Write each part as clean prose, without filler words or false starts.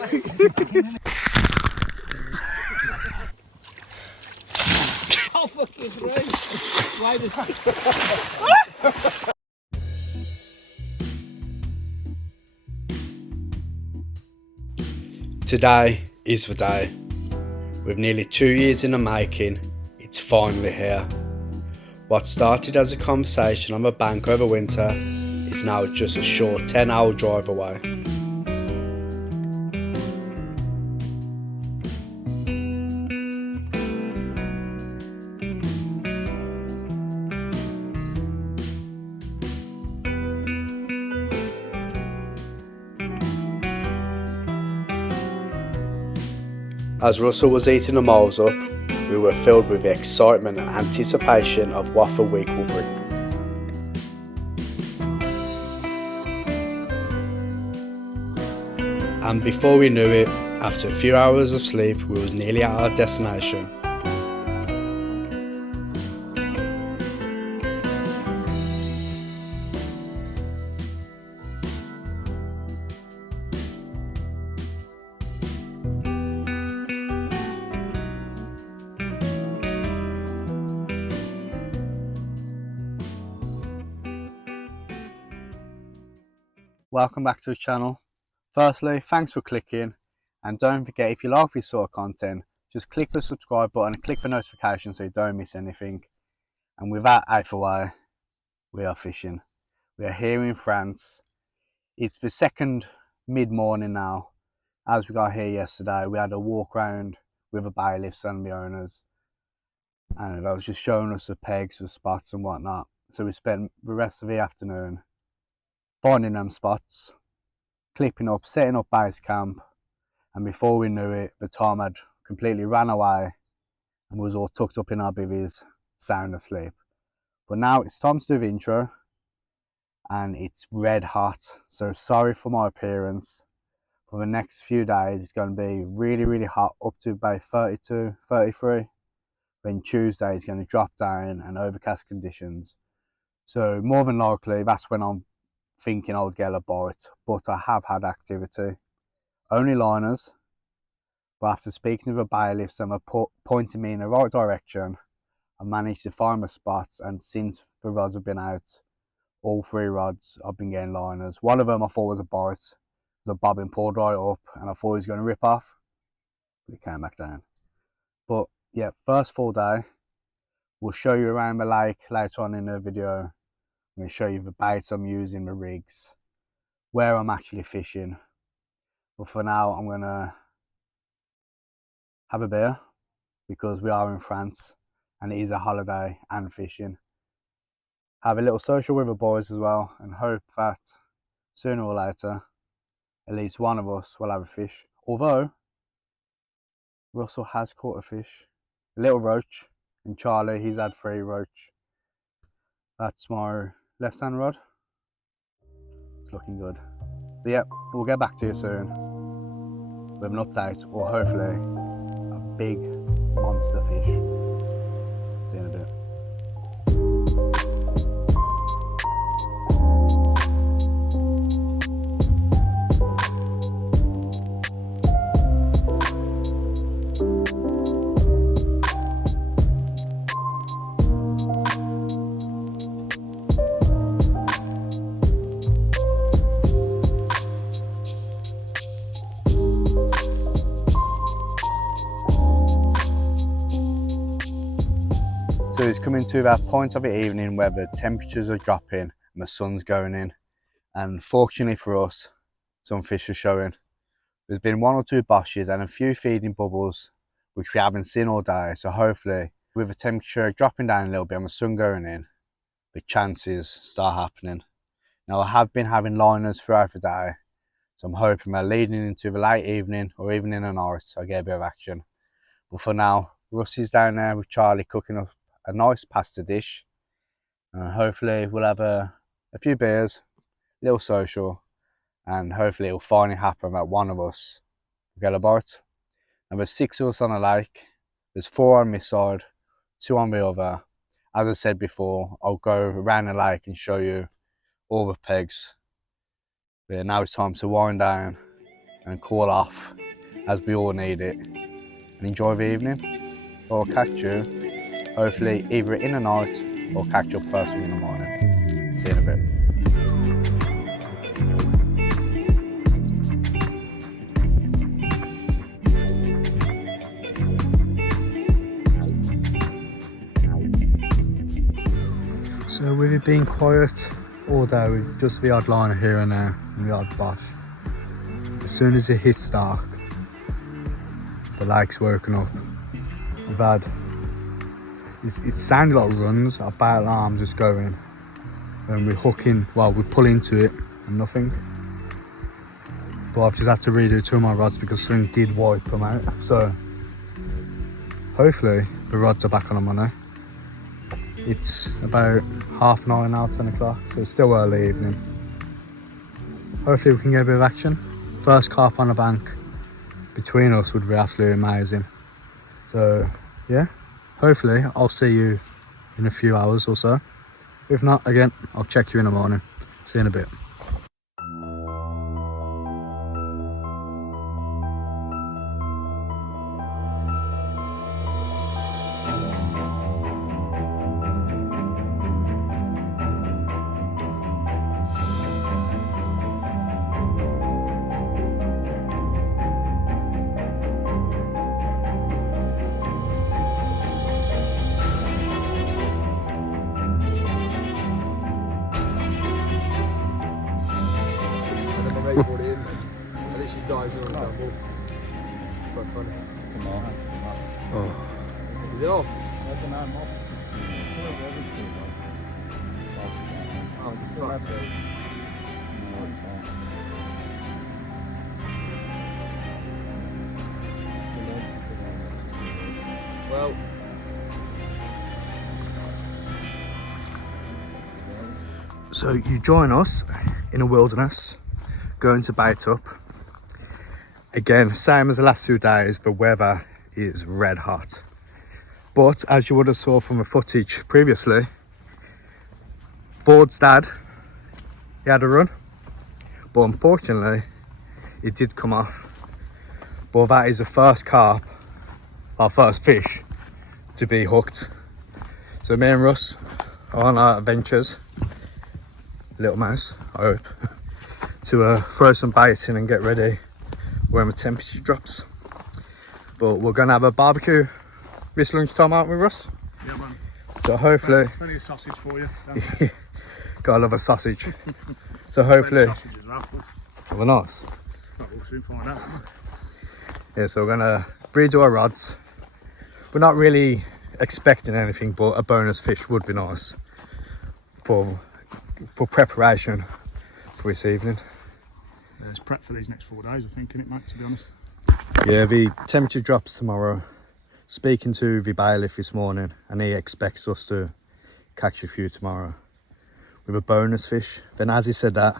Oh, fucking great. Today is the day. With nearly 2 years in the making, it's finally here. What started as a conversation on the bank over winter is now just a short 10-hour drive away. As Russell was eating the moles up, we were filled with the excitement and anticipation of what the week will bring. And before we knew it, after a few hours of sleep, we were nearly at our destination. Welcome back to the channel. Firstly, thanks for clicking, and don't forget, if you like this sort of content, just click the subscribe button and click the notification so you don't miss anything. And with that out of the way, we are fishing. We are here in France. It's the second mid-morning now. As we got here yesterday, we had a walk around with the bailiffs and the owners, and they was just showing us the pegs, the spots and whatnot. So we spent the rest of the afternoon finding them spots, clipping up, setting up base camp, and before we knew it, the time had completely ran away and we was all tucked up in our bivvies, sound asleep. But now it's time to do the intro, and it's red hot, so sorry for my appearance. For the next few days it's going to be really hot, up to about 32, 33. Then Tuesday is going to drop down and overcast conditions. So more than likely that's when I'm thinking I'll get a bite, but I have had activity. Only liners, but after speaking to the bailiffs and pointing me in the right direction, I managed to find the spots, and since the rods have been out, all 3 rods I've been getting liners. One of them I thought was a bite, the bobbin pulled right up and I thought he was going to rip off, but he came back down. But yeah, first full day. We'll show you around the lake later on in the video. I'm going to show you the baits I'm using, the rigs, where I'm actually fishing. But for now, I'm going to have a beer because we are in France and it is a holiday and fishing. Have a little social with the boys as well, and hope that sooner or later, at least one of us will have a fish. Although, Russell has caught a fish, a little roach, and Charlie, he's had 3 roach. That's my left-hand rod. It's looking good. But yeah, we'll get back to you soon with an update, or hopefully a big monster fish. See you in a bit. So it's coming to that point of the evening where the temperatures are dropping and the sun's going in, and fortunately for us, some fish are showing. There's been 1 or 2 boshes and a few feeding bubbles which we haven't seen all day, so hopefully with the temperature dropping down a little bit and the sun going in, the chances start happening. Now I have been having liners throughout the day, so I'm hoping that leading into the late evening or even in the night I get a bit of action. But for now, Rusty's down there with Charlie cooking up a nice pasta dish, and hopefully we'll have a few beers, a little social, and hopefully it'll finally happen that one of us will get a bite. And there's 6 of us on the lake. There's 4 on this side, 2 on the other. As I said before, I'll go around the lake and show you all the pegs. But yeah, now it's time to wind down and cool off, as we all need it, and enjoy the evening. I'll catch you hopefully either in the night or catch up first thing in the morning. See you in a bit. So with it being quiet all day, with just the odd liner here and there and the odd bosh, as soon as it hits dark, the lake's woken up. We've had, it sounded like runs, our boat alarms just going, and we're hooking, well, we pull into it and nothing. But I've just had to redo 2 of my rods because something did wipe them out. So hopefully the rods are back on them now. It's about 9:30 now, 10 o'clock, so it's still early evening. Hopefully we can get a bit of action. First carp on the bank between us would be absolutely amazing. So yeah, hopefully I'll see you in a few hours or so. If not, again, I'll check you in the morning. See you in a bit. At least she dives on the double. Quite funny. Come on. Oh. Is it off? Well. So you join us in a wilderness, going to bait up. Again, same as the last 2 days, the weather is red hot. But as you would have saw from the footage previously, Ford's dad, he had a run, but unfortunately it did come off. But that is the first carp, our first fish, to be hooked. So me and Russ are on our adventures, little mouse, I hope, to throw some bait in and get ready when the temperature drops. But we're gonna have a barbecue this lunchtime, aren't we, Russ? Yeah, man. So hopefully, Plenty of sausage for you. gotta love a sausage. So hopefully, Sausage as well, but well, nice. we'll soon find out. Yeah, so we're gonna redo our rods. We're not really expecting anything, but a bonus fish would be nice for preparation for this evening. There's prep for these next 4 days, I think, isn't it, mate, to be honest? Yeah, the temperature drops tomorrow. Speaking to the bailiff this morning, and he expects us to catch a few tomorrow with a bonus fish. Then as he said that,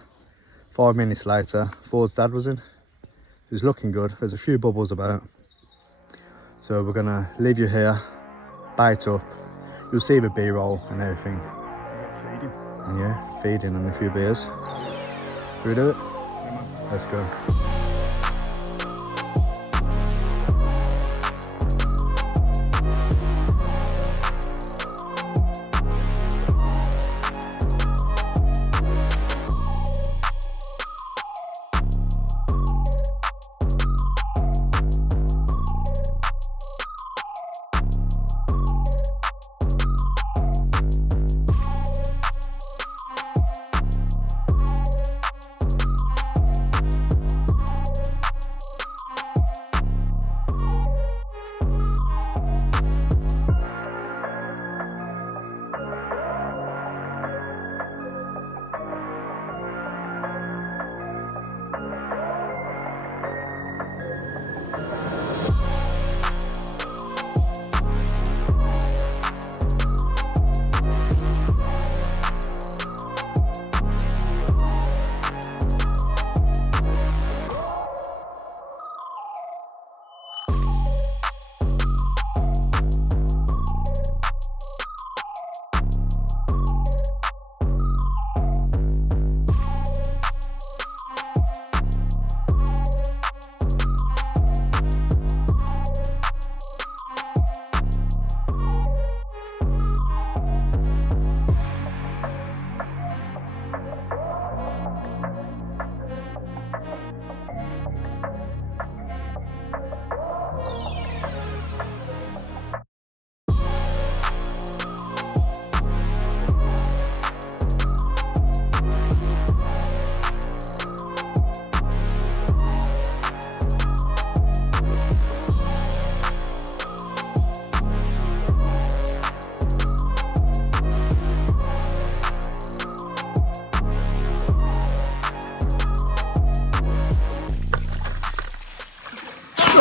5 minutes later, Ford's dad was in. He was looking good. There's a few bubbles about. So we're gonna leave you here, bait up. You'll see the B-roll and everything. Feeding. And yeah, feeding and a few beers. Should we do it? Yeah, man. Let's go.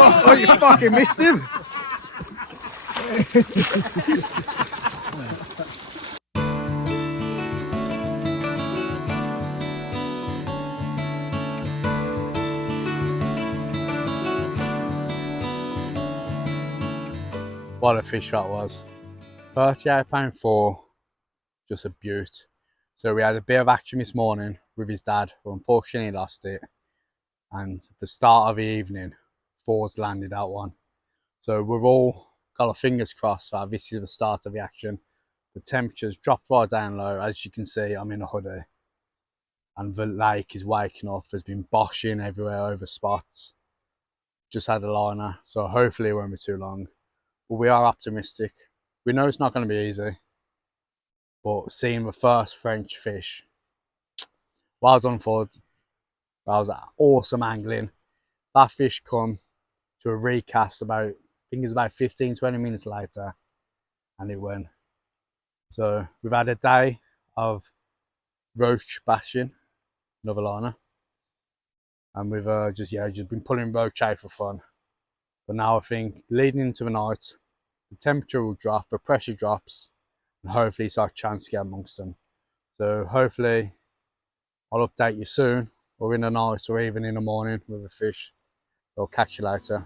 Oh, you fucking missed him. What a fish that was. £38.4, just a beaut. So we had a bit of action this morning with his dad, but unfortunately he lost it. And at the start of the evening, Ford's landed that one. So we've all got our fingers crossed that this is the start of the action. The temperature's dropped right down low. As you can see, I'm in a hoodie. And the lake is waking up. There's been boshing everywhere over spots. Just had a liner, so hopefully it won't be too long. But we are optimistic. We know it's not going to be easy. But seeing the first French fish, well done, Ford. That was awesome angling. That fish come to a recast about, I think it was about 15-20 minutes later, and it went. So we've had a day of roach bashing, another liner, and we've just been pulling roach out for fun. But now I think leading into the night, the temperature will drop, the pressure drops, and hopefully it's our chance to get amongst them. So hopefully I'll update you soon, or in the night, or even in the morning with the fish. I'll catch you later.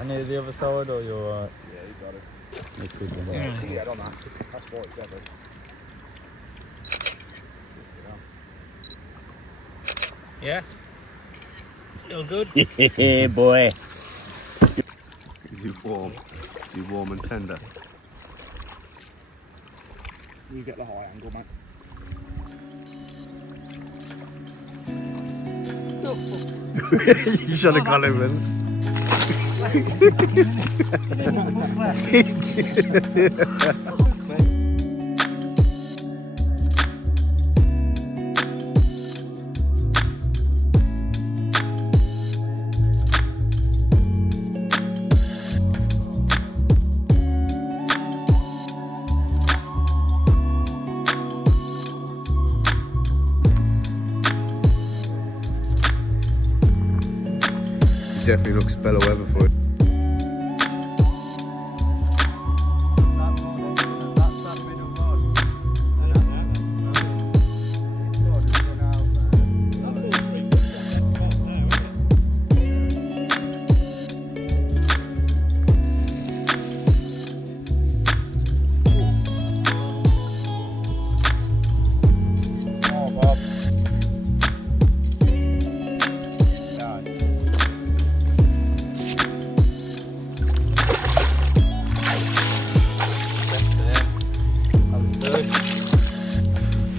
Any of the other side, or you're alright? Yeah, you got it. Yeah, on that. That's 47. Yeah. Feel good? Yeah, boy. Is he warm? Is he warm and tender? You get the high angle, mate. You should have got him in. Definitely looks better weather for it.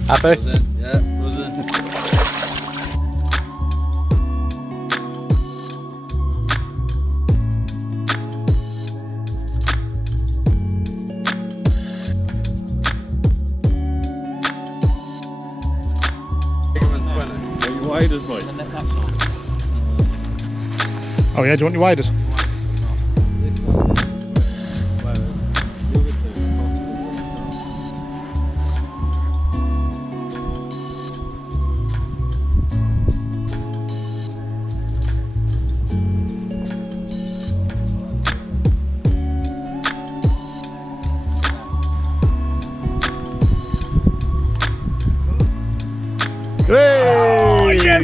Happy? Yeah, buzzing. Waders, mate. Oh yeah, do you want your waders? Hey! Oh, yes,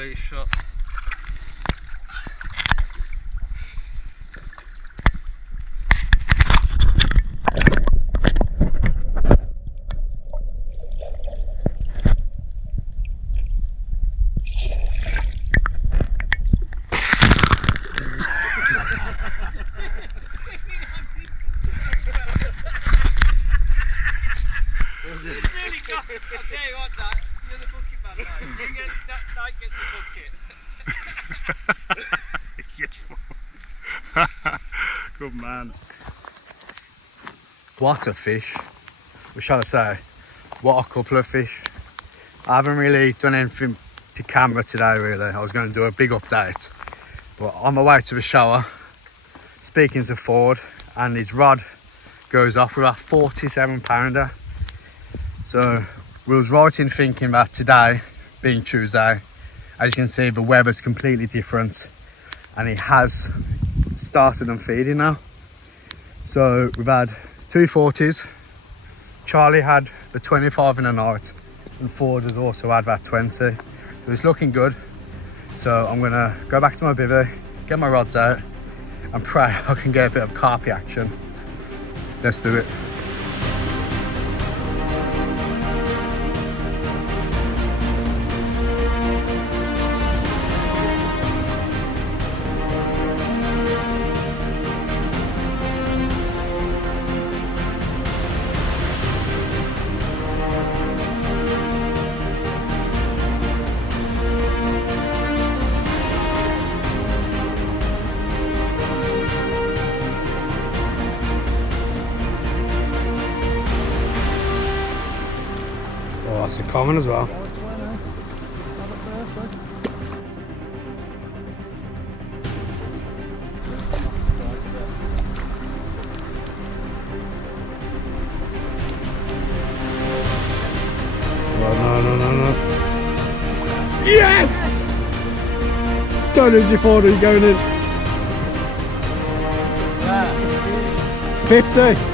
blue shot. I'll tell you what, Dad, you're the bucket man now. You get that night gets a bucket. Good man. What a fish. What shall I say? What a couple of fish. I haven't really done anything to camera today really. I was going to do a big update. But on my way to the shower, speaking to Ford, and his rod goes off with a 47 pounder. So we was right in thinking about today being Tuesday. As you can see, the weather's completely different and it has started on feeding now. So we've had 2 40s. Charlie had the 25 in the night and Ford has also had that 20. So it's looking good. So I'm gonna go back to my bivvy, get my rods out and pray I can get a bit of carpy action. Let's do it. Oh, that's a common as well. Oh, no. Yes! Don't lose your Ford, are you going in? 50.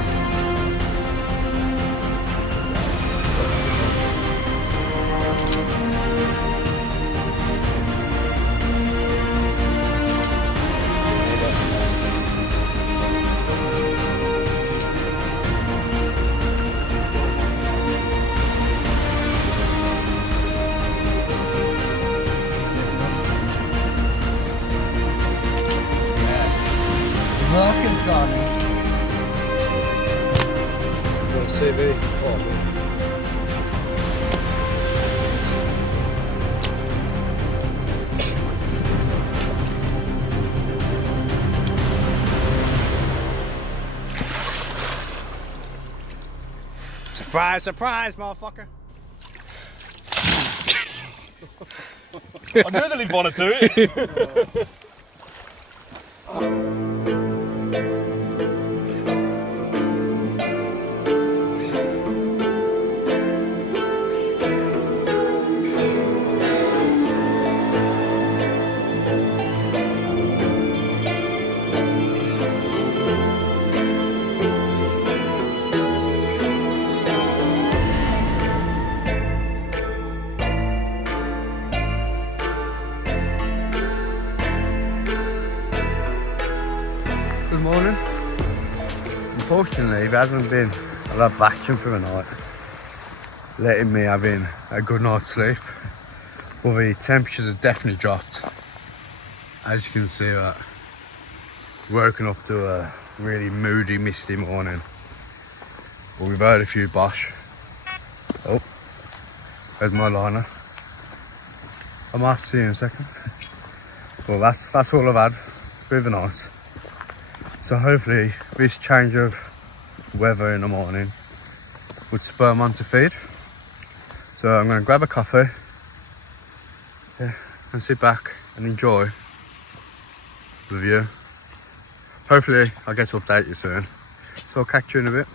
Welcome, Johnny. Got a CV? Oh, Surprise, surprise, motherfucker. I knew that he'd want to do it. Good morning. Unfortunately, there hasn't been a lot of action for the night, letting me having a good night's sleep. But the temperatures have definitely dropped. As you can see, that woken up to a really moody, misty morning. But we've heard a few bosh. Oh, there's my liner. I might see you in a second. Well, that's all I've had through the night. So hopefully this change of weather in the morning would spur them on to feed. So I'm going to grab a coffee, and sit back and enjoy the view. Hopefully I'll get to update you soon. So I'll catch you in a bit.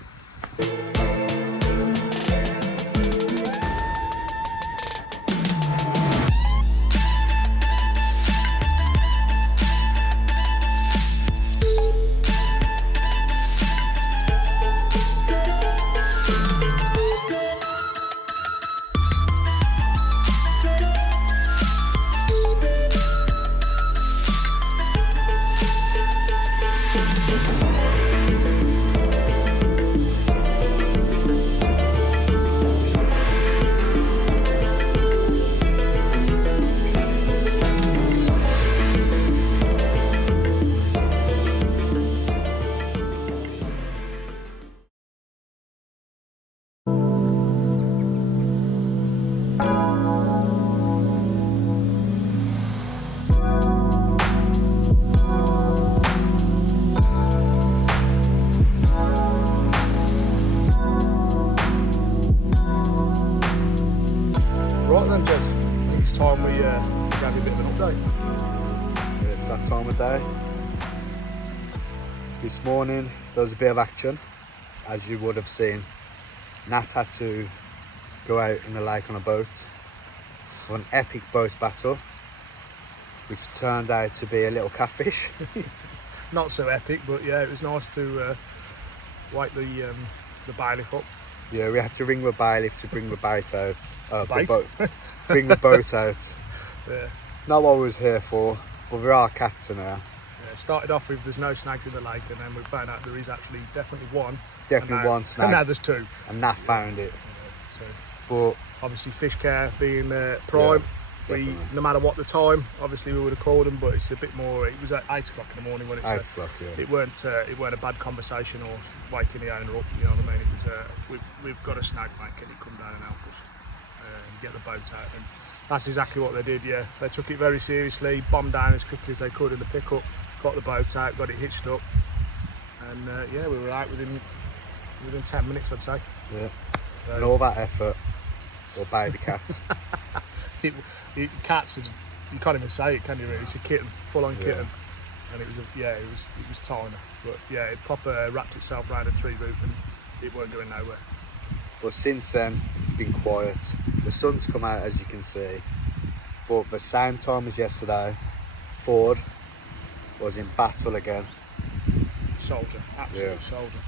Right then, gents. I think it's time we gave you a bit of an update. It's that time of day. This morning there was a bit of action, as you would have seen. Nat had to go out in the lake on a boat for an epic boat battle, which turned out to be a little catfish. Not so epic, but yeah, it was nice to wake the bailiff up. Yeah, we had to ring the bailiff to bring the boat out. Bait? Bring the boat out. Yeah. It's not what we was here for, but there are cats in there. Yeah, started off with there's no snags in the lake, and then we found out there is actually definitely one. Definitely one snag. And now there's two. And Nat found it. Yeah, so But obviously fish care being prime, definitely. no matter what the time, obviously we would have called them, but it's a bit more. It was at 8 o'clock in the morning when it's 8 o'clock, yeah. It weren't a bad conversation or waking the owner up. You know what I mean? It was we've got a snag, mate. Can you come down and help us and get the boat out? And that's exactly what they did. Yeah, they took it very seriously, bombed down as quickly as they could in the pickup, got the boat out, got it hitched up, and yeah, we were out within 10 minutes, I'd say. Yeah. So, and all that effort, or baby cats. Cats, you can't even say it, can you? Really, it's a kitten, full-on kitten, and it was tiny, but yeah, it proper wrapped itself around a tree root and it weren't going nowhere. But since then, it's been quiet. The sun's come out, as you can see, but the same time as yesterday, Ford was in battle again. Soldier, absolute soldier.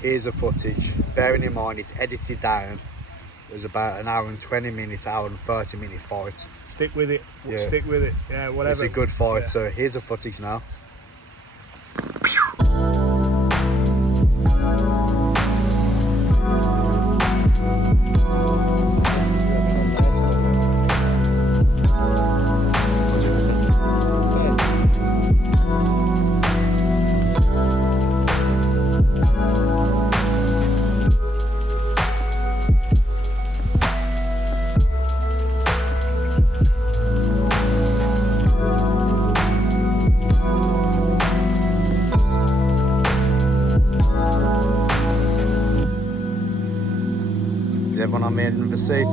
Here's the footage. Bearing in mind, it's edited down. It was about an hour and 20 minutes, hour and 30 minute fight. Stick with it. Yeah. Stick with it. Yeah, whatever. It's a good fight. Yeah. So here's the footage now. Is everyone on the end of the seat?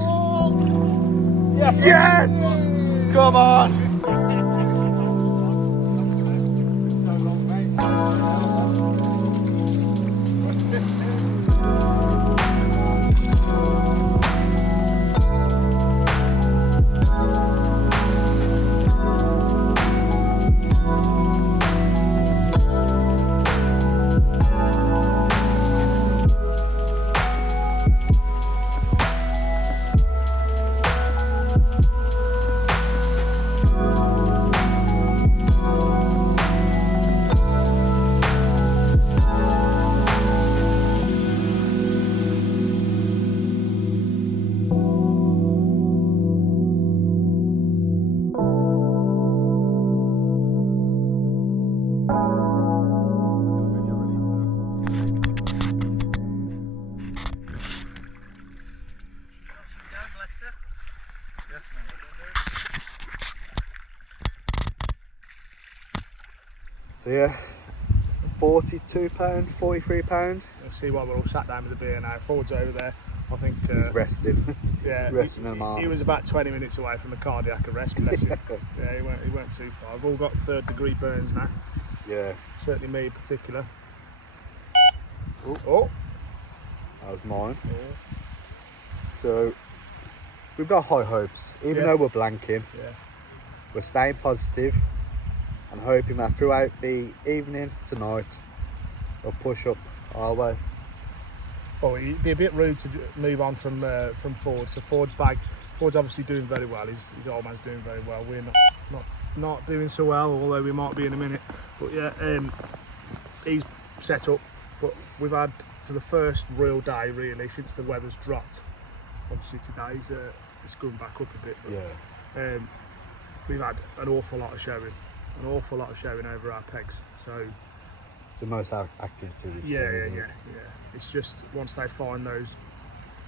Yes! Yes! Come on! So yeah, £42, £43. Let's see why we're all sat down with the beer now. Ford's over there. I think He's resting. yeah, resting in the he was about 20 minutes away from a cardiac arrest, bless him. Yeah, he weren't too far. I've all got 3rd degree burns now. Yeah. Certainly me in particular. Oh, that was mine. So we've got high hopes, even though we're blanking. Yeah. We're staying positive and hoping that throughout the evening tonight we'll push up our way. Well, it'd be a bit rude to move on from Ford. So Ford's obviously doing very well. His old man's doing very well. We're not doing so well, although we might be in a minute. But yeah, he's set up. But we've had, for the first real day really since the weather's dropped, obviously today's it's going back up a bit, but we've had an awful lot of showing over our pegs. So it's the most activity we've seen, isn't it? It's just once they find those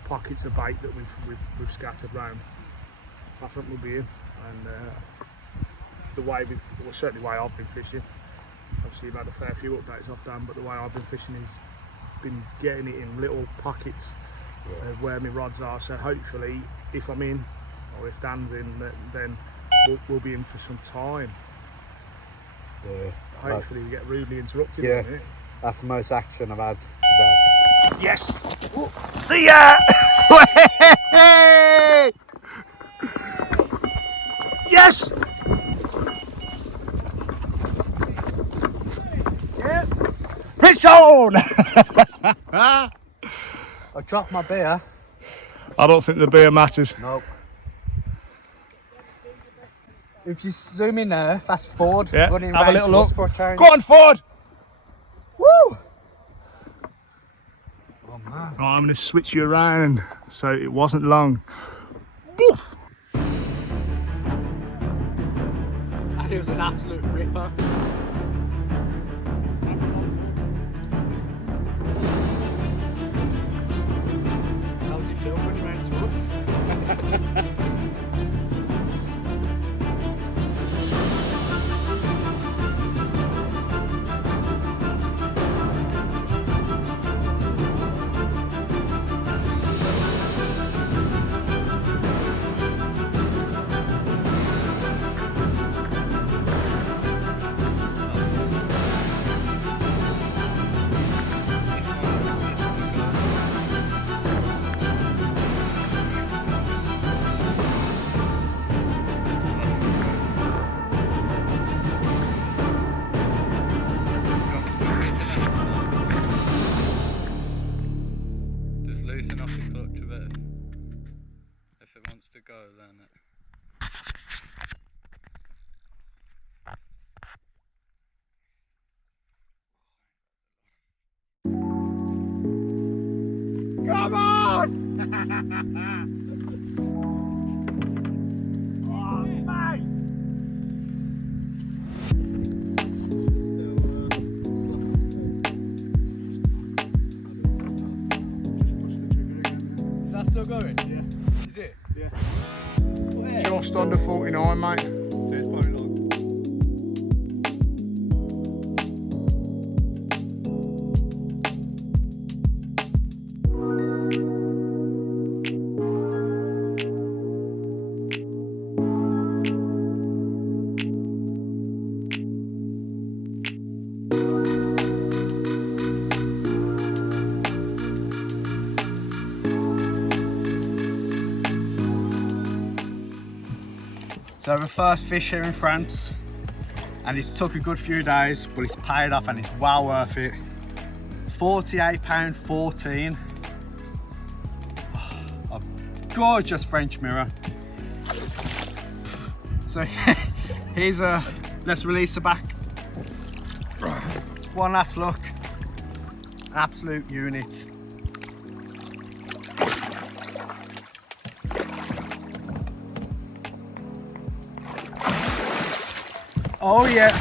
pockets of bait that we've scattered round, I think we'll be in. And certainly the way I've been fishing, obviously you've had a fair few updates off Dan, but the way I've been fishing is been getting it in little pockets of where my rods are. So hopefully if I'm in, or if Dan's in, then we'll be in for some time. Yeah. Hopefully we get rudely interrupted. Yeah. In a minute. That's the most action I've had today. Yes. Ooh. See ya. Yes. Yeah. Fish on. I dropped my beer. I don't think the beer matters. Nope. If you zoom in there, that's Ford. Yeah, running have a round little to us look. for a change. Go on, Ford. Woo! Oh man. Right, I'm going to switch you around so it wasn't long. Boof! And it was an absolute ripper. How's it feel running round to us? Just loosen off the clutch a bit. If it wants to go, then it. Come on! Oh, mate! Is that still going? Yeah. Is it? Yeah. Just under 49, mate. So it's probably like. So the first fish here in France, and it's took a good few days, but it's paid off and it's well worth it. £48.14. A gorgeous French mirror. So here's let's release the back. One last look. Absolute unit. Oh yeah.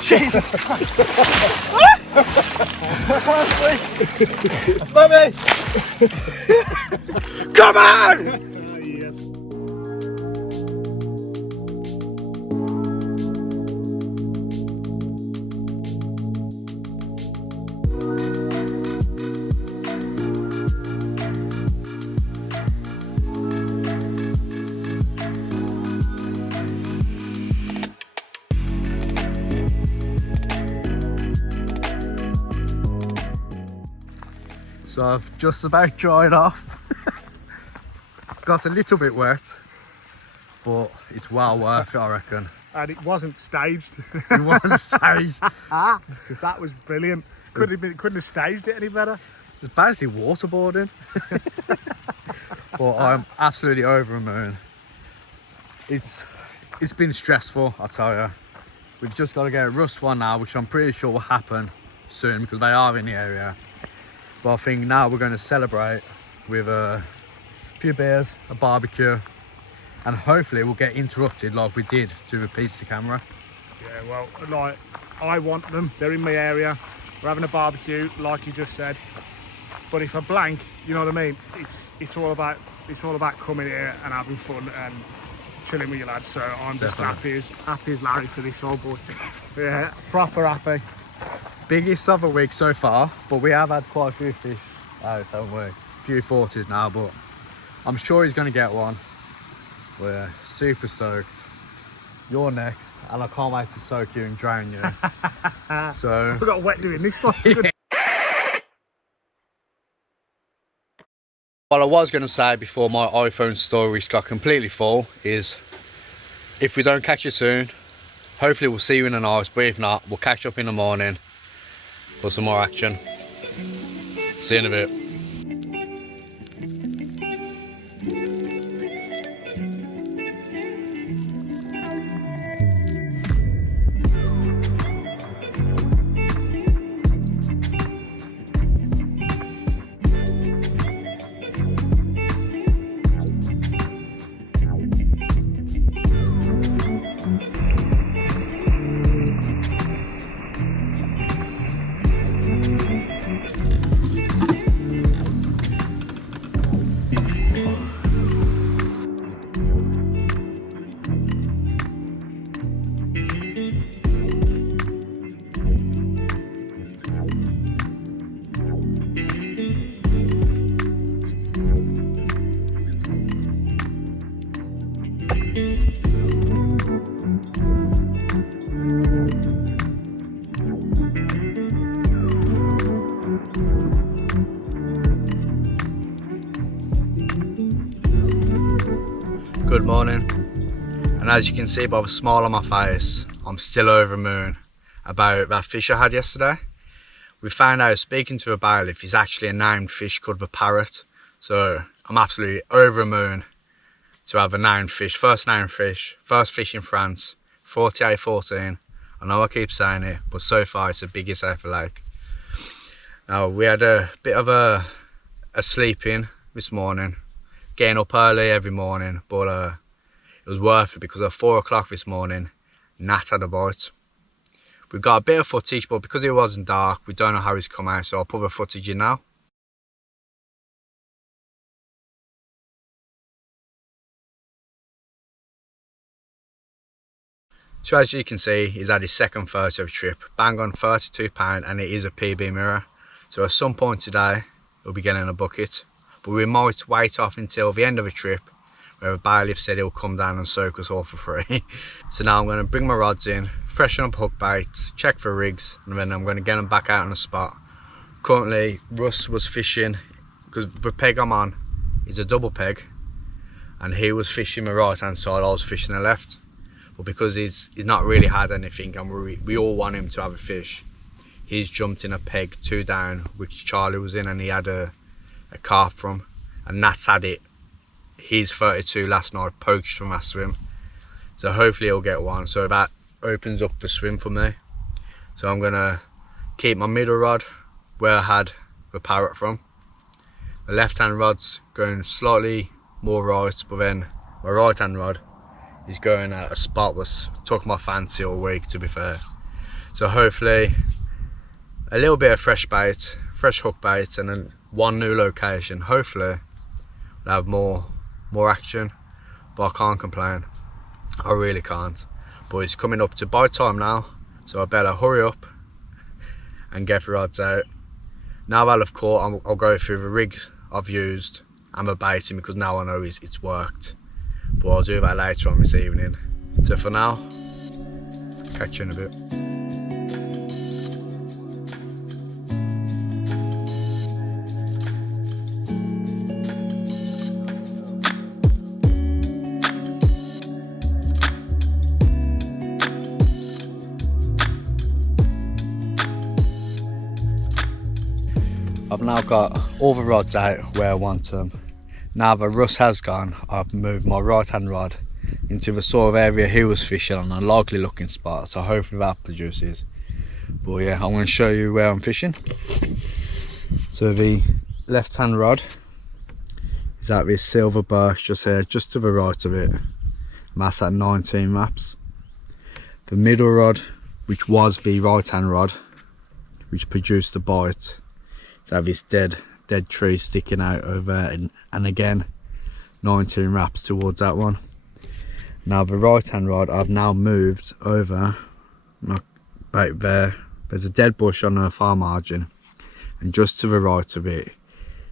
Jesus Christ. Mummy! Come on! Yes. So I've just about dried off. Got a little bit wet, but it's well worth it, I reckon. And it wasn't staged. It was staged. That was brilliant. Couldn't have staged it any better. It's basically waterboarding. But I'm absolutely over the moon. It's been stressful, I tell you. We've just got to get a rust one now, which I'm pretty sure will happen soon because they are in the area. But I think now we're going to celebrate with a few beers, a barbecue, and hopefully we'll get interrupted like we did to the pizza camera. Yeah, well, like, I want them. They're in my area. We're having a barbecue, like you just said. But if I blank, you know what I mean? It's all about coming here and having fun and chilling with your lads. So I'm just happy as Larry for this whole boy. Yeah, proper happy. Biggest of the week so far, but we have had quite a few fish out, haven't we? A few 40s now, but I'm sure he's going to get one. We're super soaked. You're next, and I can't wait to soak you and drown you. So I got wet doing this one. What I was going to say before my iPhone storage got completely full is, if we don't catch you soon, hopefully we'll see you in the night, but if not, we'll catch up in the morning for some more action. See you in a bit. Good morning, and as you can see by the smile on my face, I'm still over the moon about that fish I had yesterday. We found out, speaking to a bailiff, he's actually a named fish called the parrot, so I'm absolutely over the moon to have a named fish, first named fish, first fish in France, 48-14. I know I keep saying it, but so far it's the biggest ever lake. Now, we had a bit of a sleep in this morning, getting up early every morning, but it was worth it because at 4 o'clock this morning, Nat had a bite. We've got a bit of footage, but because it wasn't dark, we don't know how he's come out, so I'll put the footage in now. So as you can see, he's had his second 30 of the trip, bang on £32, and it is a PB mirror. So at some point today, he'll be getting a bucket. But we might wait off until the end of the trip, where the bailiff said he'll come down and soak us all for free. So now I'm going to bring my rods in, freshen up hook bait, check for rigs, and then I'm going to get them back out on the spot. Currently, Russ was fishing, because the peg I'm on is a double peg, and he was fishing the right hand side, I was fishing the left. But because he's not really had anything, and we all want him to have a fish, he's jumped in a peg 2 down, which Charlie was in, and he had a carp from, and Nat's had it, his 32 last night, poached from that swim. So hopefully he'll get one, so that opens up the swim for me. So I'm gonna keep my middle rod where I had the parrot from. The left hand rod's going slightly more right, but then my right hand rod is going at a spot that took my fancy all week, to be fair. So hopefully a little bit of fresh bait, fresh hook bait, and then one new location. Hopefully we'll have more action, but I can't complain. I really can't. But it's coming up to bite time now, so I better hurry up and get the rods out. Now that I've caught, I'll go through the rigs I've used and the baiting, because now I know it's worked. But I'll do that later on this evening. So for now, catch you in a bit. I've now got all the rods out where I want them. Now that Russ has gone, I've moved my right hand rod into the sort of area he was fishing on, a likely looking spot, so hopefully that produces. But yeah, I'm going to show you where I'm fishing. So the left hand rod is at this silver birch just here, just to the right of it. That's at 19 maps. The middle rod, which was the right hand rod, which produced the bite, is at this dead tree sticking out over, and again 19 wraps towards that one. Now the right hand rod I've now moved over there's a dead bush on the far margin, and just to the right of it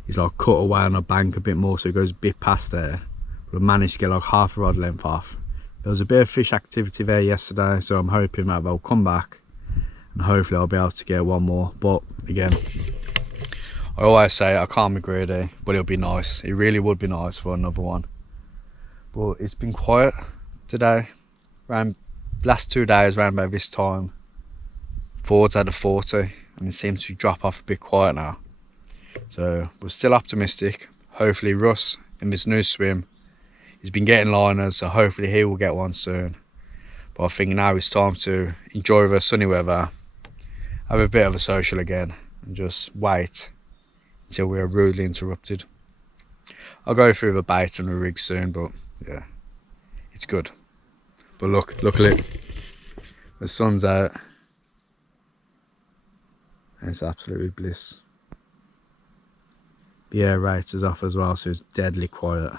he's like cut away on a bank a bit more, so he goes a bit past there. But I managed to get like half a rod length off. There was a bit of fish activity there yesterday, so I'm hoping that they'll come back and hopefully I'll be able to get one more. But again, I always say I can't be greedy, but it'll be nice. It really would be nice for another one. But it's been quiet today. Around last 2 days, around about this time, Ford's had a 40 and it seems to drop off a bit quiet now. So we're still optimistic. Hopefully Russ in this new swim, he's been getting liners, so hopefully he will get one soon. But I think now it's time to enjoy the sunny weather, have a bit of a social again, and just wait until we are rudely interrupted. I'll go through the bait and the rig soon, but yeah, it's good. But look at it. The sun's out. And it's absolutely bliss. The air rate is off as well, so it's deadly quiet.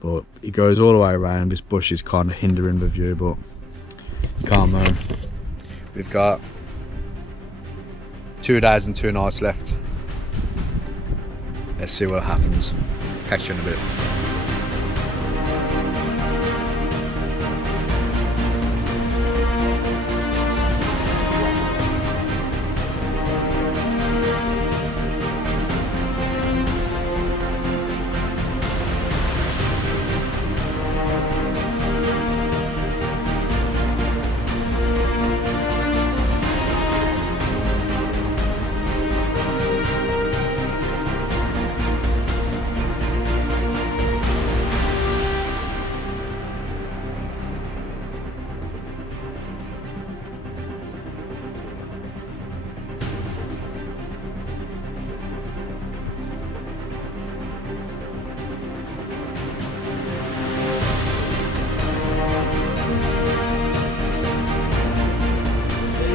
But it goes all the way around. This bush is kind of hindering the view, but you can't move. We've got 2 days and 2 nights left. Let's see what happens. Catch you in a bit.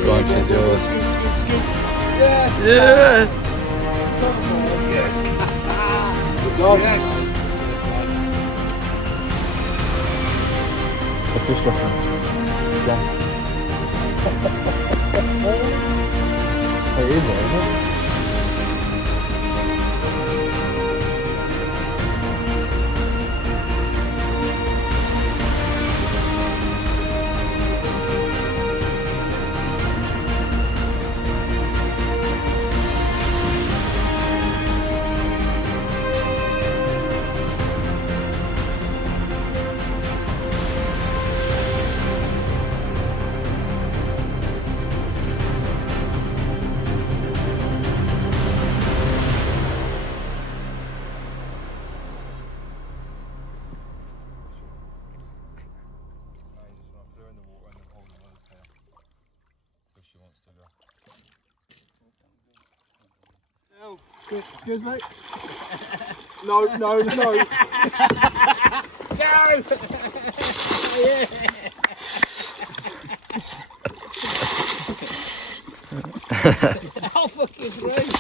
Lunch is yours. Yes! Yes! Yes! Good dog. Yes. The fish looking. Yeah. It is there, isn't it? Excuse me. No. Go! Oh, fucking great!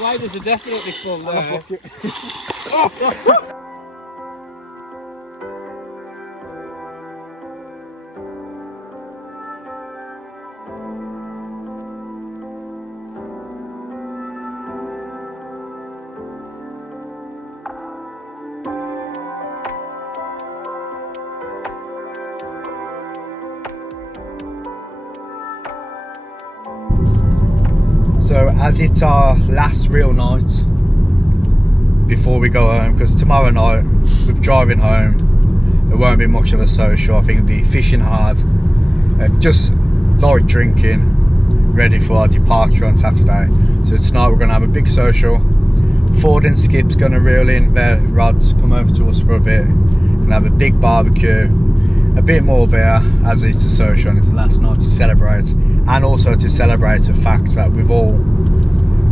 Why does it definitely fall there? So as it's our last real night before we go home, because tomorrow night with driving home there won't be much of a social. I think it'll be fishing hard, just light drinking, ready for our departure on Saturday. So tonight we're going to have a big social. Ford and Skip's going to reel in their rods, come over to us for a bit, going to have a big barbecue, a bit more beer, as it's the social and it's the last night to celebrate, and also to celebrate the fact that we've all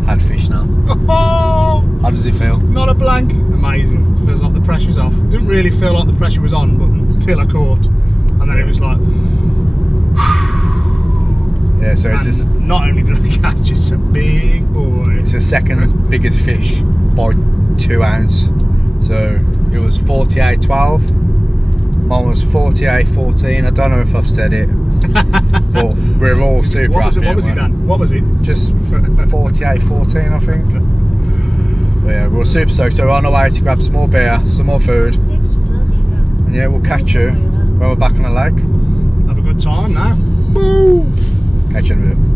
had fish now. Oh, How does it feel? not a blank. Amazing. Feels like the pressure's off. Didn't really feel like the pressure was on, but until I caught, and then it was like. Yeah, so it's And just, not only did I catch, it's a big boy. it's the second biggest fish by 2 ounce. So it was 48.12. Mine was 48.14. I don't know if I've said it, but we're all super What was it? happy. What was it, Dan? What was it? Just 48.14, I think. we're super stoked. So we're on our way to grab some more beer, some more food, and yeah, we'll catch you when we're back on the lake. Have a good time now. Catch you in a bit.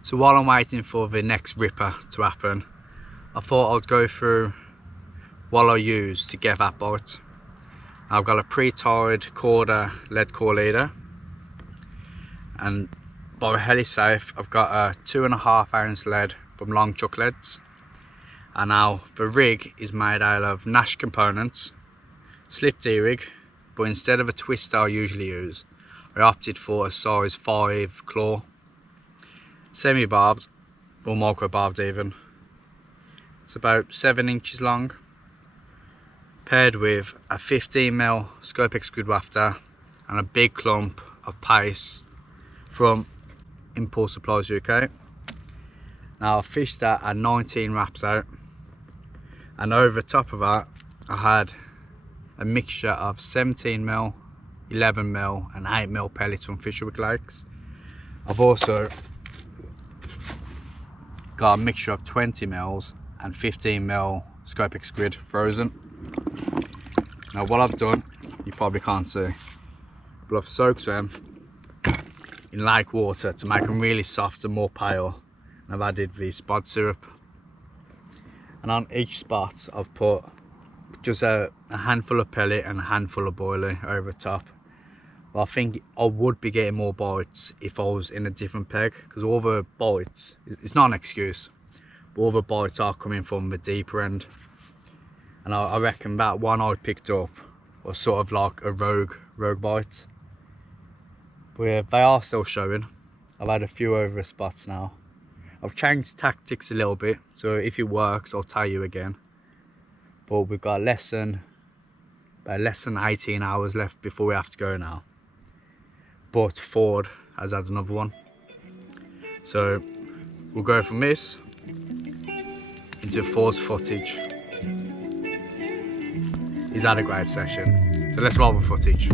So while I'm waiting for the next ripper to happen, I thought I'd go through what I use to get that bite. I've got a pre-tied quarter lead core leader, and by Heli Safe I've got a 2.5 ounce lead from Long Chuck Leads. And now the rig is made out of Nash components, slip D-rig, but instead of a twister I usually use, I opted for a size 5 claw. Semi-barbed, or micro-barbed even. It's about 7 inches long, paired with a 15mm Scopex squid wafter and a big clump of pace from Impulse Supplies UK. Now I fished that at 19 wraps out, and over the top of that I had a mixture of 17mm, 11mm and 8mm pellets from Fisherwick Lakes. I've also got a mixture of 20mm and 15mm Scopex squid frozen. Now what I've done, you probably can't see, but I've soaked them in lake water to make them really soft and more pale, and I've added the spod syrup. And on each spot I've put just a handful of pellet and a handful of boilie over the top. Well, I think I would be getting more bites if I was in a different peg, because all the bites, it's not an excuse, but all the bites are coming from the deeper end. And I reckon that one I picked up was sort of like a rogue bite. But yeah, they are still showing. I've had a few over the spots now. I've changed tactics a little bit, so if it works I'll tell you again. But we've got less than 18 hours left before we have to go now. But Ford has had another one, so we'll go from this into Ford's footage. He's had a great session, so let's roll the footage.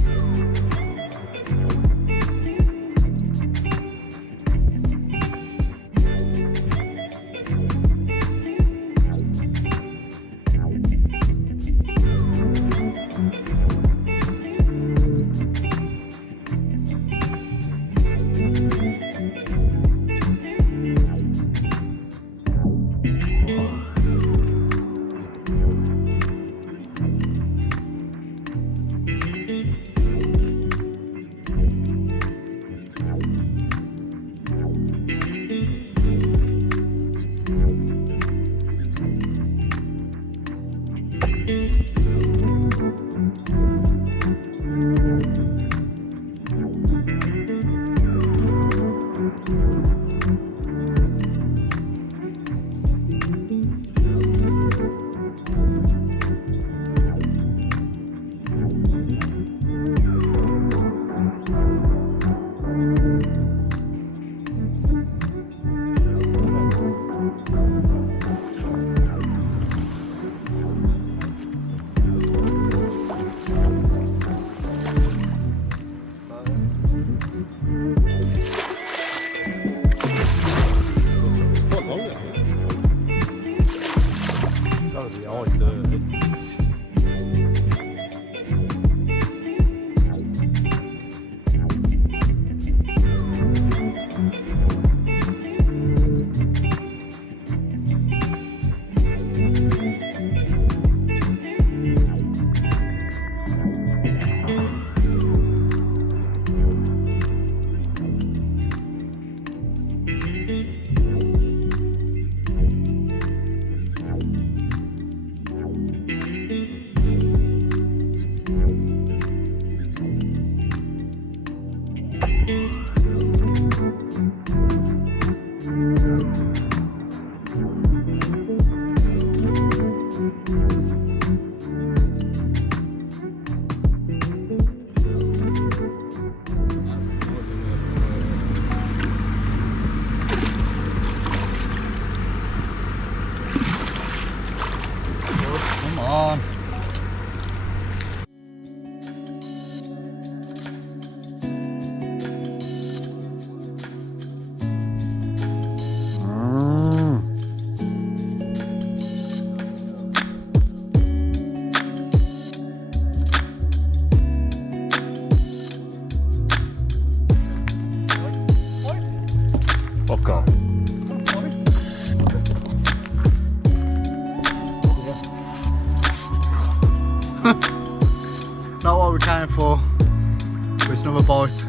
another bite.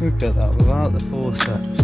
Look at that, without the forceps.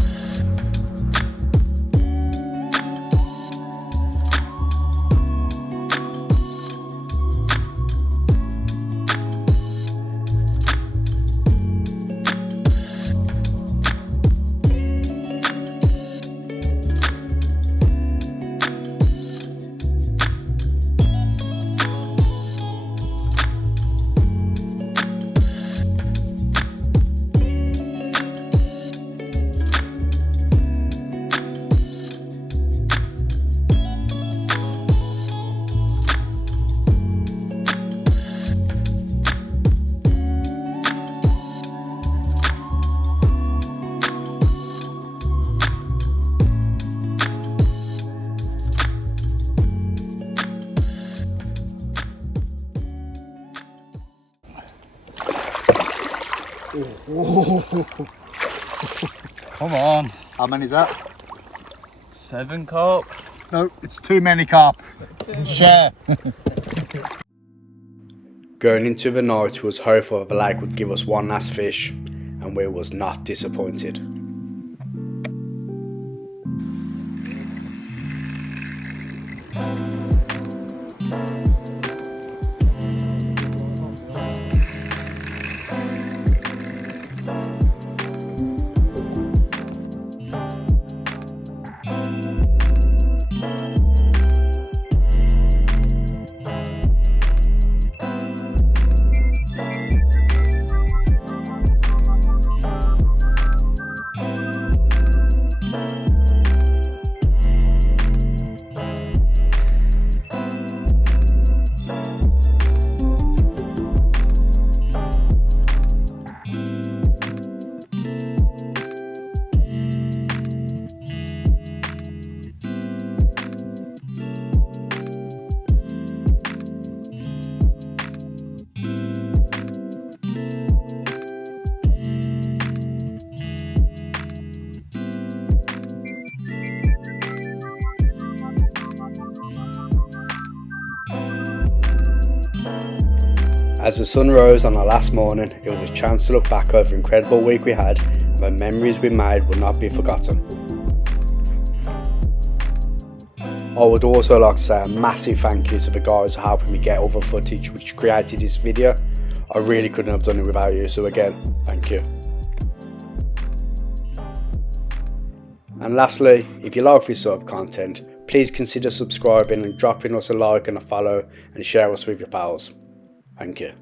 Come on. How many is that? 7 carp. No, it's too many carp. Share. Going into the night, we was hopeful the lake would give us one last fish, and we was not disappointed. As the sun rose on our last morning, it was a chance to look back over the incredible week we had, and the memories we made will not be forgotten. I would also like to say a massive thank you to the guys for helping me get all the footage which created this video. I really couldn't have done it without you, so again, thank you. And lastly, if you like this sort of content, please consider subscribing and dropping us a like and a follow and share us with your pals. Thank you.